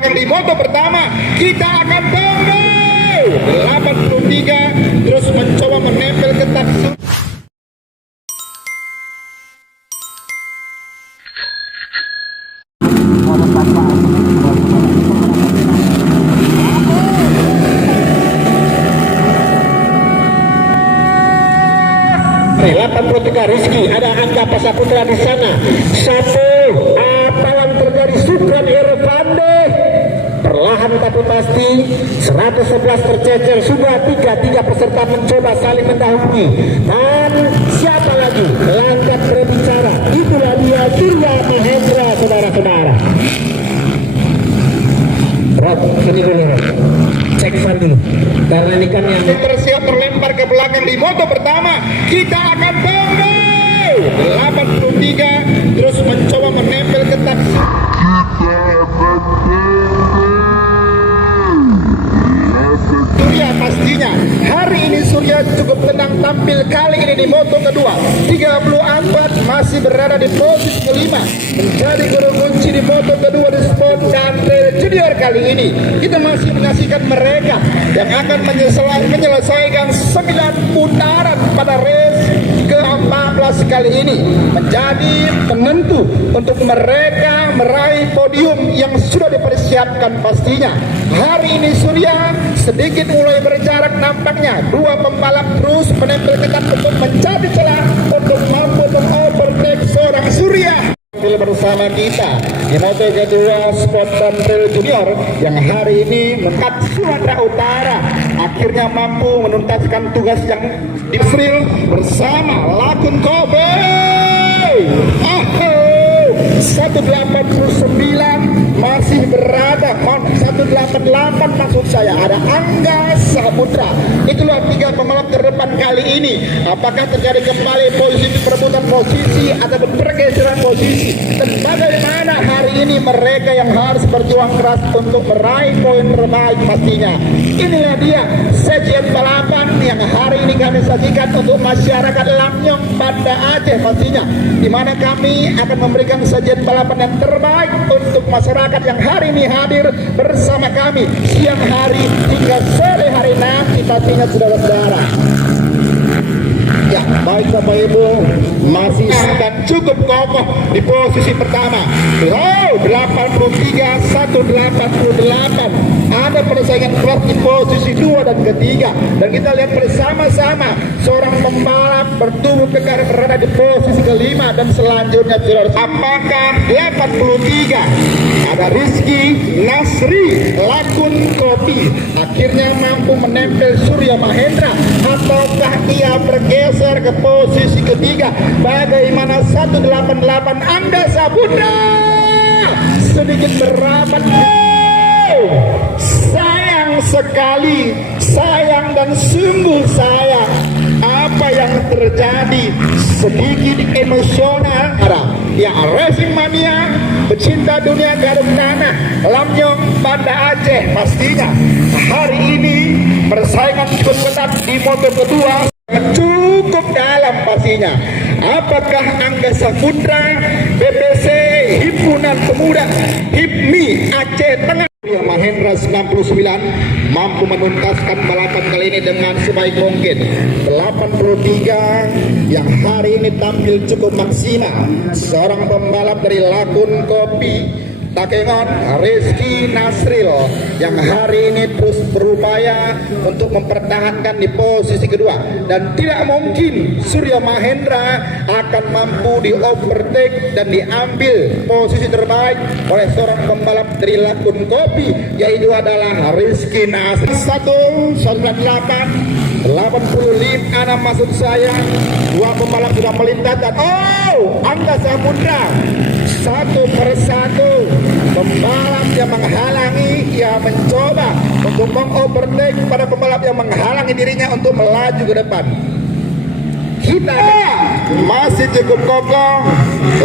Di moto pertama kita akan tunggu 83 terus mencoba menempel ketat. Rizky, ada Angga Pasaputra di sana. Satu, apa yang terjadi? Sukran Irfande perlahan tapi pasti 111 tercecer. Sudah tiga peserta mencoba saling mendahului. Dan siapa lagi? Langkat berbicara. Itulah dia Surya Mahendra, saudara-saudara. Rob, ini dulu Rob. Cek fan dulu. Karena ini kan yang tersiap terlempar ke belakang di moto pertama. Kita akan tunggu 83 terus mencoba menempel ketat. Surya pastinya hari ini Surya cukup tenang tampil kali ini di moto kedua. 34 masih berada di posisi kelima, menjadi guru kunci di moto kedua di Sport dan Trail Junior kali ini. Kita masih menyaksikan mereka yang akan menyelesaikan 9 putaran pada race ke-14 kali ini, menjadi penentu untuk mereka meraih podium yang sudah dipersiapkan pastinya. Hari ini Surya sedikit mulai berjarak nampaknya. Dua pembalap terus menempel ketat untuk mencari celah untuk mampu mengovertake seorang Surya. Bersama kita di moto kedua Sport dan Trail Junior yang hari ini mengat Sumatera Utara akhirnya mampu menuntaskan tugas yang difril bersama Lakun Kobe. 189 masih berada 188 maksud saya, ada Angga Saputra. Itulah 3 pembalap terdepan kali ini. Apakah terjadi kembali posisi perebutan posisi atau pergeseran posisi, dan bagaimana hari ini mereka yang harus berjuang keras untuk meraih poin terbaik pastinya. Inilah dia sajian balapan yang hari ini kami sajikan untuk masyarakat Lamnyong, Banda Aceh pastinya, di mana kami akan memberikan sajian balapan yang terbaik untuk masyarakat yang hari ini hadir bersama kami siang hari hingga sore hari nanti pastinya, saudara-saudara. Ya, baik Bapak Ibu, masih dan cukup kokoh di posisi pertama. 83 188. Ada persaingan keras di posisi 2 dan ketiga. Dan kita lihat bersama-sama seorang pembalap bertubuh tegar berada di posisi kelima, dan selanjutnya apakah 83 ada Rizky Nasri Lakun Kopi akhirnya mampu menempel Surya Mahendra, ataukah ia bergeser ke posisi ketiga? Bagaimana 188 Angga Saputra sedikit berapat. Sayang sekali, sayang dan sungguh sayang apa yang terjadi, sedikit emosional. Ya, Racing Mania, pecinta dunia garuk tanah Lamnyong, Banda Aceh pastinya hari ini persaingan cukup ketat di moto kedua, cukup dalam pastinya. Apakah Angga Saputra BPC Himpunan Pemuda HIPMI Aceh Tengah Mahendra 99 mampu menuntaskan balapan kali ini dengan sebaik mungkin. 83 yang hari ini tampil cukup maksimal, seorang pembalap dari Lakun Kopi Takengon, Rizky Nasril, yang hari ini terus berupaya untuk mempertahankan di posisi kedua, dan tidak mungkin Surya Mahendra akan mampu di overtake dan diambil posisi terbaik oleh seorang pembalap dari Lakun Kopi, yaitu adalah Rizky Nasril. 198 85 maksud saya, 2 pembalap sudah melintas, dan Angga Saputra satu persatu pembalap yang menghalangi, ia mencoba untuk mengovertake pada pembalap yang menghalangi dirinya untuk melaju ke depan. Kita masih cukup kokoh.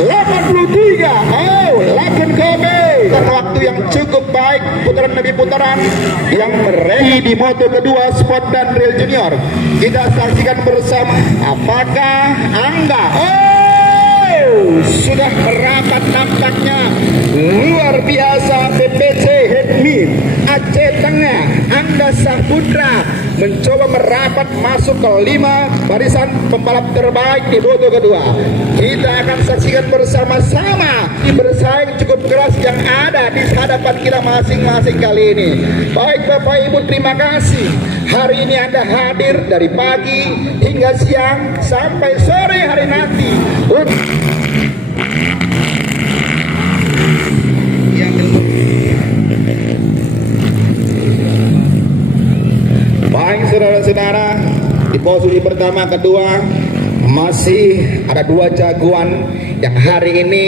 83 Lakun Kobe, waktu yang cukup baik putaran demi putaran yang meraih di moto kedua Sport dan Trail Junior. Kita saksikan bersama apakah Angga sudah merapat nampaknya luar biasa. BPC Aceh Tengah, Angga Saputra mencoba merapat masuk ke 5 barisan pembalap terbaik di moto kedua. Kita akan saksikan bersama-sama bersaing cukup keras yang ada di hadapan kita masing-masing kali ini. Baik Bapak Ibu, terima kasih. Hari ini Anda hadir dari pagi hingga siang sampai sore hari nanti. Baik saudara-saudara, di posisi pertama kedua masih ada dua jagoan yang hari ini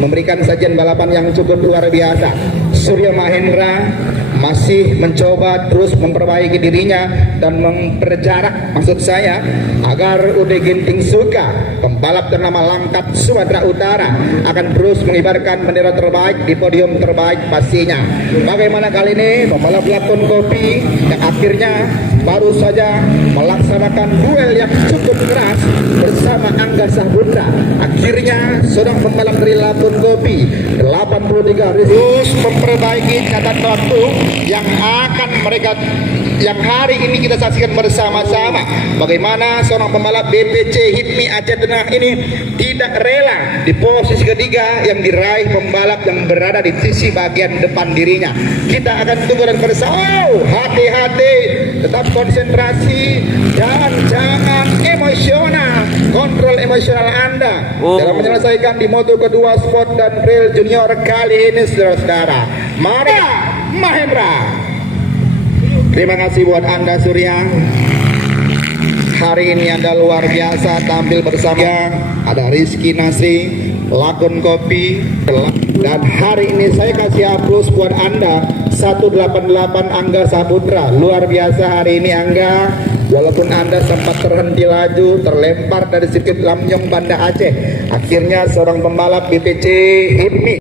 memberikan sajian balapan yang cukup luar biasa. Surya Mahendra masih mencoba terus memperbaiki dirinya dan memperjarak, maksud saya, agar Ude Ginting Suka, pembalap ternama Langkat Sumatera Utara, akan terus mengibarkan bendera terbaik di podium terbaik pastinya. Bagaimana kali ini pembalap Lakon Kopi yang akhirnya baru saja melaksanakan duel yang cukup keras bersama Angga Saputra. Akhirnya seorang pembalap dari Lakon Kopi 83 terus memperbaiki catatan waktu yang akan mereka yang hari ini kita saksikan bersama-sama. Bagaimana seorang pembalap BPC Hipmi Aceh Tengah ini tidak rela di posisi ketiga yang diraih pembalap yang berada di sisi bagian depan dirinya. Kita akan tunggu dan bersama. Hati-hati, tetap konsentrasi dan jangan emosional. Kontrol emosional Anda dalam menyelesaikan di moto kedua sport dan trail junior kali ini, saudara-saudara. Mari Mahendra. Terima kasih buat Anda Surya. Hari ini Anda luar biasa tampil bersama. Ada Rizky Nasri, Lakon Kopi, dan hari ini saya kasih aplaus buat Anda 188 Angga Saputra. Luar biasa hari ini Angga. Walaupun Anda sempat terhenti laju, terlempar dari sirkuit Lamyong Banda Aceh, akhirnya seorang pembalap BPC Hipmi